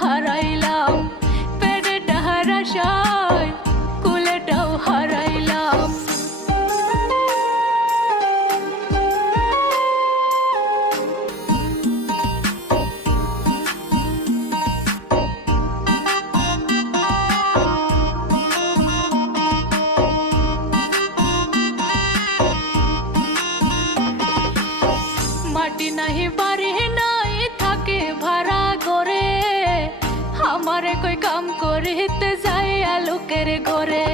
হারাইলাম, পেটেটা হারাশায় কুলেটাও হারাইলাম। মাটি নাহি বাড়ি নাই থাকে ভাড়া করে, আমারে কই কাম করিতে যাই লোকের ঘরে।